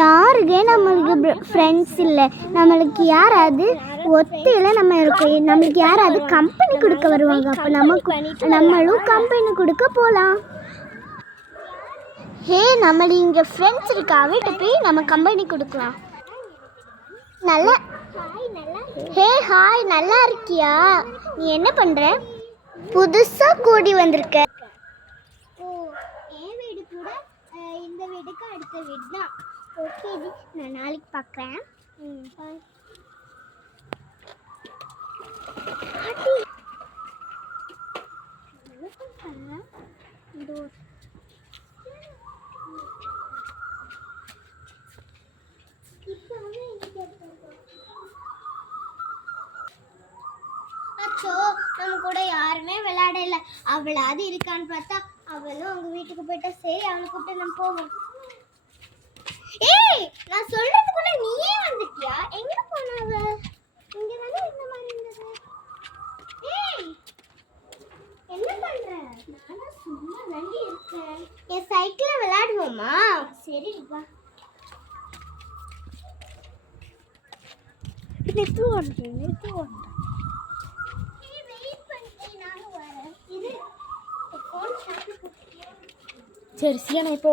யாருக்கே நம்மளுக்கு ஃப்ரெண்ட்ஸ் இல்லை, நம்மளுக்கு யாராவது ஒத்தையில் நம்ம இருக்கோம், நம்மளுக்கு யாராவது கம்பெனி கொடுக்க வருவாங்க. அப்போ நம்மளும் கம்பெனி கொடுக்க போகலாம். நம்மள இங்கே ஃப்ரெண்ட்ஸ் இருக்கா, வீட்டை போய் நம்ம கம்பெனி கொடுக்கலாம். நல்லா ஹாய், நல்லா இருக்கியா? நீ என்ன பண்ணுற? புதுசாக கூடி வந்திருக்க. என் வீடு கூட இந்த வீட்டுக்கு அடுத்த வீடு தான். ஓகே, நான் நாளைக்கு பார்க்குறேன். அச்சோ, நம்ம கூட யாருமே விளையாடல. அவளாவது இருக்கான்னு பார்த்தா அவளும் அவங்க வீட்டுக்கு போயிட்டா. சரி, அவளை கூப்பிட்டு நம்ம போவோம். ஏய், நான் சொல்றதுக்குள்ள நீயே வந்துட்டியா? எங்க போனவ? இங்க தானே இந்த மாதிரி இருந்தது. ஏய், என்ன பண்ற? நான் சும்மா வண்டி இருக்கேன். என் சைக்கிள்ல விளையாடுவோமா? சரி வா. நெத்து ஓடுறேன். சரி, சியா, நான் இப்போ